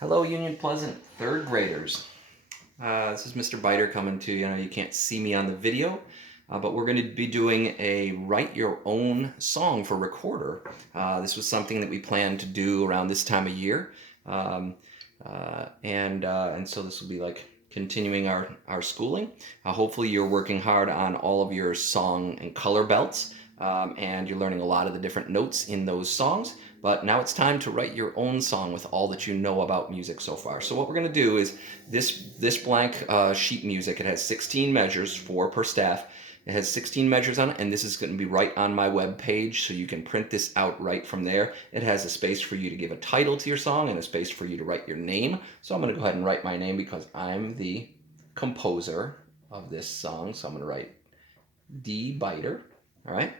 Hello, Union Pleasant third graders. This is Mr. Biter coming to you. You can't see me on the video, but we're going to be doing a write your own song for recorder. This was something that we planned to do around this time of year, and so this will be like continuing our schooling. Hopefully, you're working hard on all of your song and color belts, and you're learning a lot of the different notes in those songs. But now it's time to write your own song with all that you know about music so far. So what we're going to do is this blank sheet music. It has 16 measures, 4 per staff. It has 16 measures on it, and this is going to be right on my web page, so you can print this out right from there. It has a space for you to give a title to your song and a space for you to write your name. So I'm going to go ahead and write my name because I'm the composer of this song. So I'm going to write D. Biter. All right.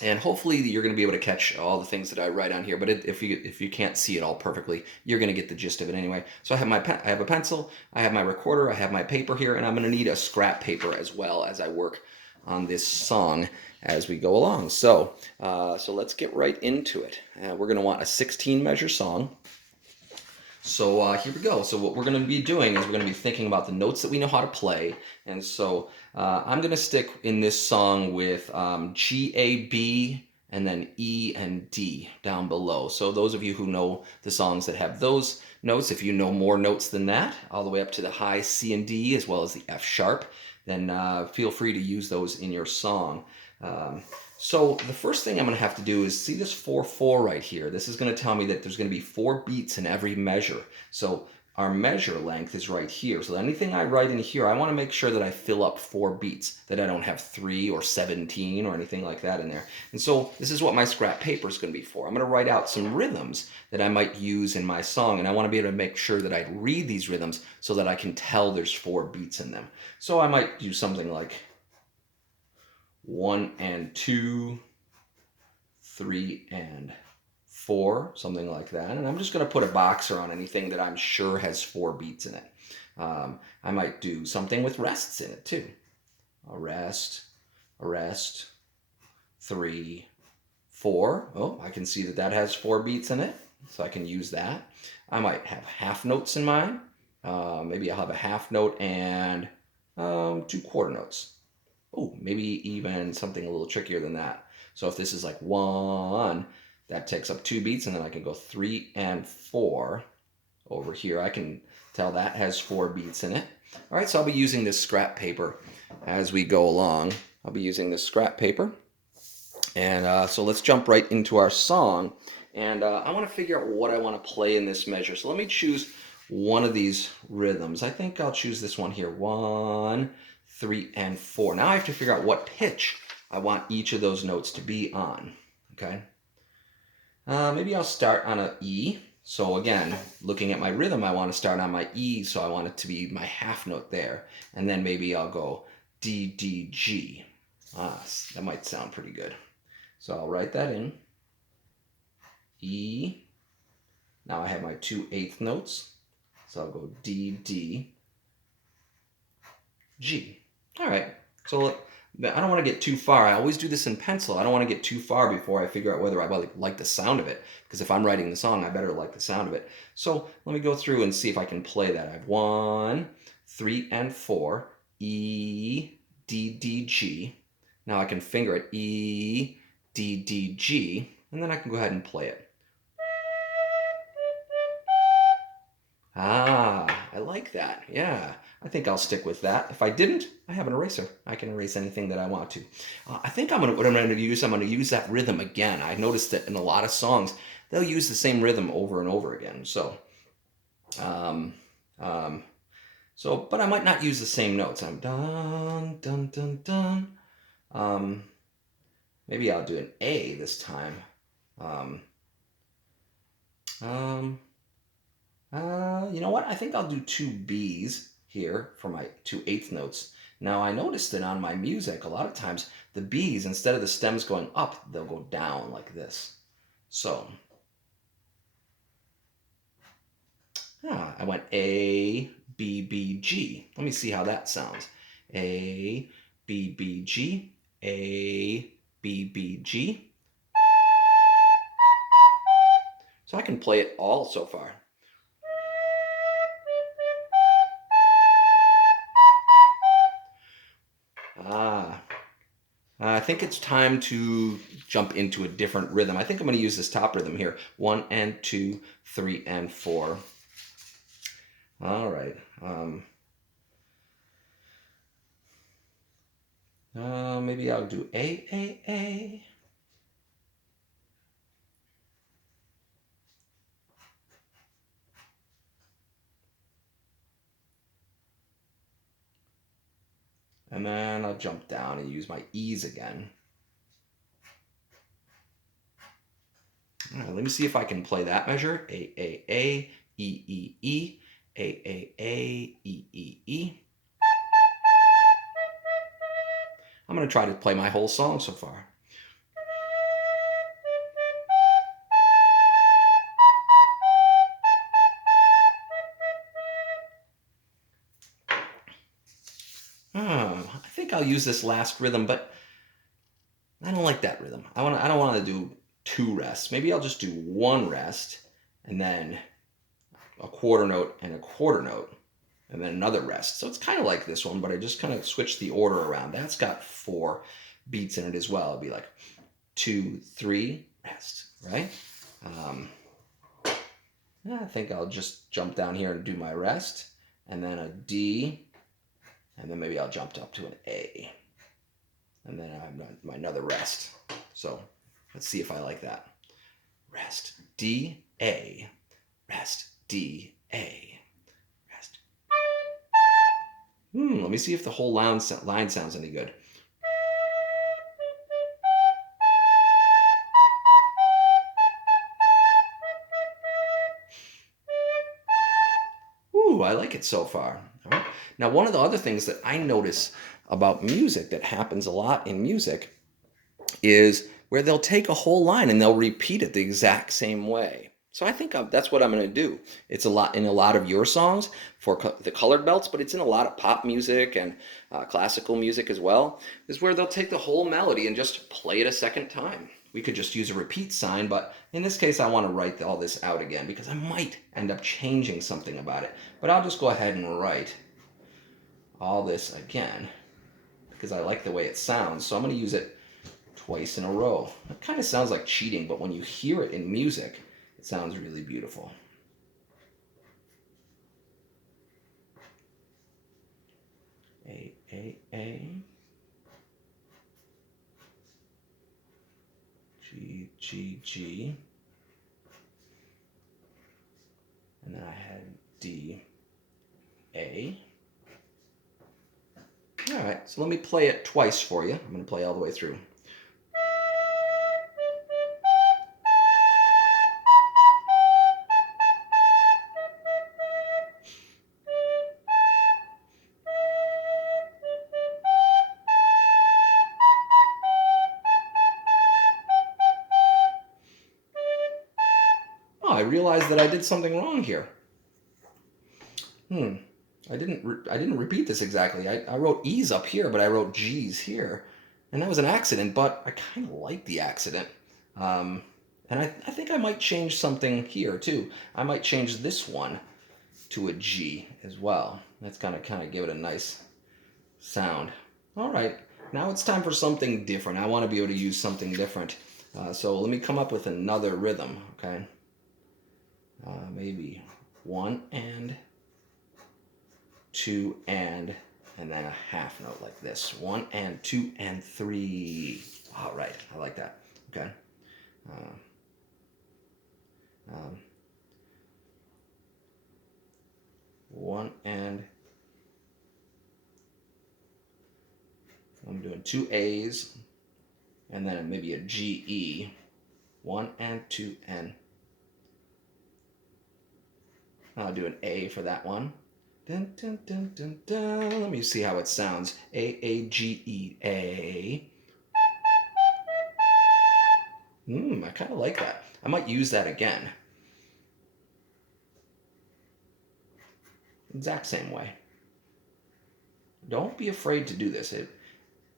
And hopefully you're going to be able to catch all the things that I write on here. But if you can't see it all perfectly, you're going to get the gist of it anyway. So I have a pencil, I have my recorder, I have my paper here, and I'm going to need a scrap paper as well as I work on this song as we go along. So let's get right into it. We're going to want a 16 measure song. So here we go. So what we're going to be doing is we're going to be thinking about the notes that we know how to play. And so I'm going to stick in this song with G, A, B, and then E and D down below. So those of you who know the songs that have those notes, if you know more notes than that, all the way up to the high C and D as well as the F sharp, then feel free to use those in your song. So the first thing I'm going to have to do is see this 4/4 right here. This is going to tell me that there's going to be 4 beats in every measure. So our measure length is right here. So anything I write in here, I want to make sure that I fill up 4 beats, that I don't have 3 or 17 or anything like that in there. And so this is what my scrap paper is going to be for. I'm going to write out some rhythms that I might use in my song, and I want to be able to make sure that I read these rhythms so that I can tell there's 4 beats in them. So I might do something like 1 and 2, 3 and 4, something like that. And I'm just going to put a boxer on anything that I'm sure has 4 beats in it. I might do something with rests in it too. A rest, 3, 4. Oh, I can see that that has 4 beats in it, so I can use that. I might have half notes in mine. Maybe I'll have a half note and 2 quarter notes. Oh, maybe even something a little trickier than that. So if this is like 1, that takes up 2 beats, and then I can go 3 and 4 over here. I can tell that has 4 beats in it. All right, so I'll be using this scrap paper as we go along. I'll be using this scrap paper. And so let's jump right into our song. And I want to figure out what I want to play in this measure. So let me choose one of these rhythms. I think I'll choose this one here. 1, 3, and 4. Now I have to figure out what pitch I want each of those notes to be on. Okay. Maybe I'll start on an E. So again, looking at my rhythm, I want to start on my E, so I want it to be my half note there. And then maybe I'll go D, D, G. That might sound pretty good. So I'll write that in. E. Now I have my 2/8 notes. So I'll go D, D, G. All right. So I don't want to get too far. I always do this in pencil. I don't want to get too far before I figure out whether I like the sound of it. Because if I'm writing the song, I better like the sound of it. So let me go through and see if I can play that. I have 1, 3, and 4. E, D, D, G. Now I can finger it. E, D, D, G. And then I can go ahead and play it. I like that. Yeah, I think I'll stick with that. If I didn't, I have an eraser. I can erase anything that I want to. I think I'm going to use that rhythm again. I noticed that in a lot of songs, they'll use the same rhythm over and over again. So, but I might not use the same notes. I'm dun, dun, dun, dun. Maybe I'll do an A this time. You know what? I think I'll do 2 B's here for my 2/8 notes. Now I noticed that on my music, a lot of times the B's, instead of the stems going up, they'll go down like this. So, I went A, B, B, G. Let me see how that sounds. A, B, B, G, A, B, B, G. So I can play it all so far. think it's time to jump into a different rhythm. I think I'm going to use this top rhythm here. 1 and 2, 3 and 4. All right. Maybe I'll do A, A, A. And then I'll jump down and use my E's again. All right, let me see if I can play that measure. A, A, A, E, E, E, A, A, A, E, E, E. I'm going to try to play my whole song so far. I think I'll use this last rhythm, but I don't like that rhythm. I don't want to do 2 rests. Maybe I'll just do 1 rest and then a quarter note and a quarter note and then another rest. So it's kind of like this one, but I just kind of switched the order around. That's got 4 beats in it as well. It'll be like 2, 3, rest, right? I think I'll just jump down here and do my rest and then a D, and then maybe I'll jump up to an A. And then I have my another rest. So let's see if I like that. Rest, D, A, rest, D, A, rest. Let me see if the whole line sounds any good. Ooh, I like it so far. All right. Now, one of the other things that I notice about music that happens a lot in music is where they'll take a whole line and they'll repeat it the exact same way. So I think that's what I'm going to do. It's a lot in a lot of your songs for the colored belts, but it's in a lot of pop music and classical music as well, is where they'll take the whole melody and just play it a second time. We could just use a repeat sign, but in this case I want to write all this out again because I might end up changing something about it. But I'll just go ahead and write all this again because I like the way it sounds. So I'm going to use it twice in a row. It kind of sounds like cheating, but when you hear it in music, it sounds really beautiful. A, A, A. G, G, G. And then I had D, A. All right, so let me play it twice for you. I'm going to play all the way through. I realized that I did something wrong here. I didn't repeat this exactly. I wrote E's up here, but I wrote G's here. And that was an accident, but I kind of like the accident. And I think I might change something here too. I might change this one to a G as well. That's gonna kind of give it a nice sound. All right, now it's time for something different. I want to be able to use something different. So let me come up with another rhythm, okay? Maybe 1 and 2 and then a half note like this. 1 and 2 and 3. All right, I like that. Okay. 1 and I'm doing 2 A's and then maybe a G E. 1 and 2 and I'll do an A for that one. Dun, dun, dun, dun, dun. Let me see how it sounds. A, A, G, E, A. I kind of like that. I might use that again. Exact same way. Don't be afraid to do this.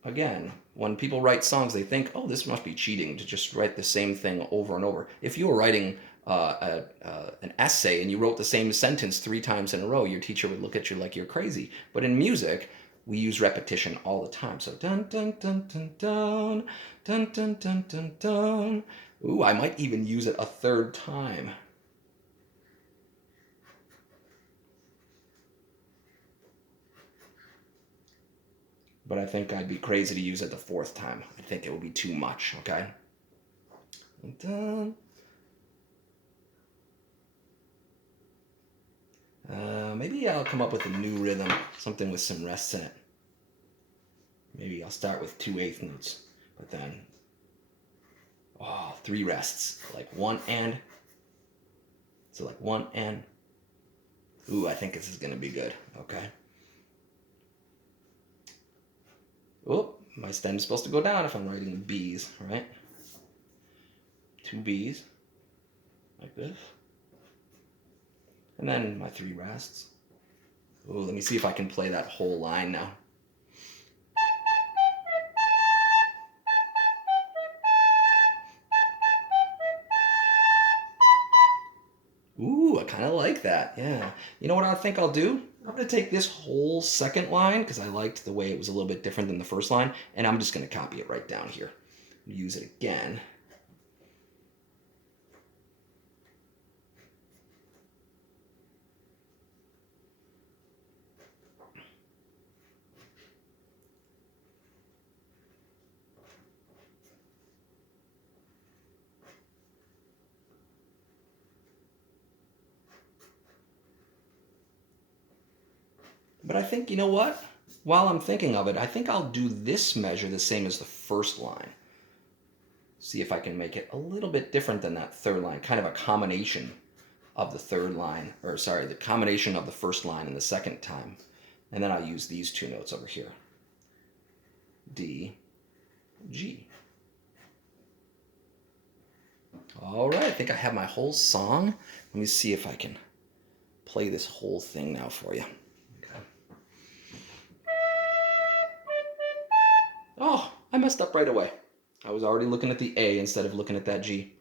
Again, when people write songs, they think, oh, this must be cheating to just write the same thing over and over. If you were writing an essay and you wrote the same sentence 3 times in a row, your teacher would look at you like you're crazy. But in music, we use repetition all the time. So dun dun dun dun dun dun dun dun dun dun. Ooh, I might even use it a third time. But I think I'd be crazy to use it the fourth time. I think it would be too much, okay? Dun. Maybe I'll come up with a new rhythm, something with some rests in it. Maybe I'll start with 2/8 notes, but then, 3 rests, like 1 and, so like 1 and, ooh, I think this is gonna be good, okay. Oh, my stem's supposed to go down if I'm writing B's, right? 2 B's, like this. And then my 3 rests. Oh, let me see if I can play that whole line now. Ooh, I kind of like that. Yeah. You know what I think I'll do? I'm going to take this whole second line, because I liked the way it was a little bit different than the first line, and I'm just going to copy it right down here. Use it again. But I think, you know what? While I'm thinking of it, I think I'll do this measure the same as the first line. See if I can make it a little bit different than that third line, kind of a combination of the third line, or sorry, the combination of the first line and the second time. And then I'll use these 2 notes over here. D, G. All right, I think I have my whole song. Let me see if I can play this whole thing now for you. Oh, I messed up right away. I was already looking at the A instead of looking at that G.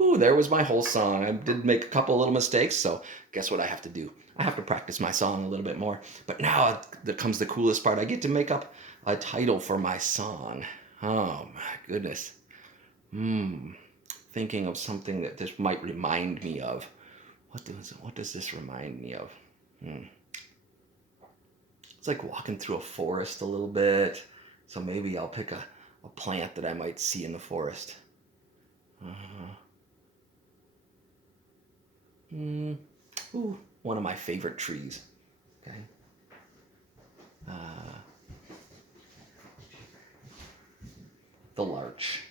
Ooh, there was my whole song. I did make a couple little mistakes, so guess what I have to do? I have to practice my song a little bit more. But now there comes the coolest part. I get to make up a title for my song. Oh my goodness. Thinking of something that this might remind me of. What does this remind me of? It's like walking through a forest a little bit. So maybe I'll pick a plant that I might see in the forest. Ooh, one of my favorite trees. Okay. The larch.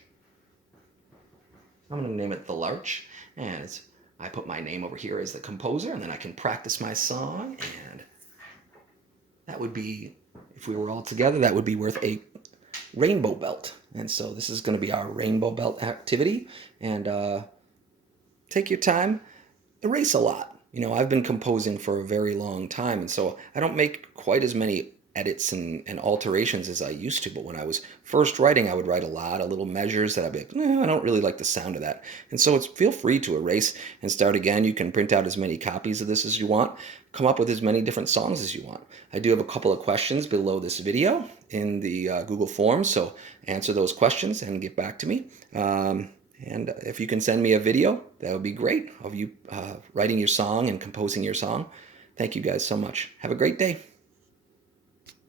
I'm going to name it The Larch, and I put my name over here as the composer, and then I can practice my song, and that would be, if we were all together, that would be worth a rainbow belt. And so this is going to be our rainbow belt activity, and take your time, erase a lot. You know, I've been composing for a very long time, and so I don't make quite as many edits and alterations as I used to. But when I was first writing, I would write a lot of little measures that I'd be like, I don't really like the sound of that. And so feel free to erase and start again. You can print out as many copies of this as you want. Come up with as many different songs as you want. I do have a couple of questions below this video in the Google Forms, so answer those questions and get back to me. And if you can send me a video, that would be great, of you writing your song and composing your song. Thank you guys so much. Have a great day.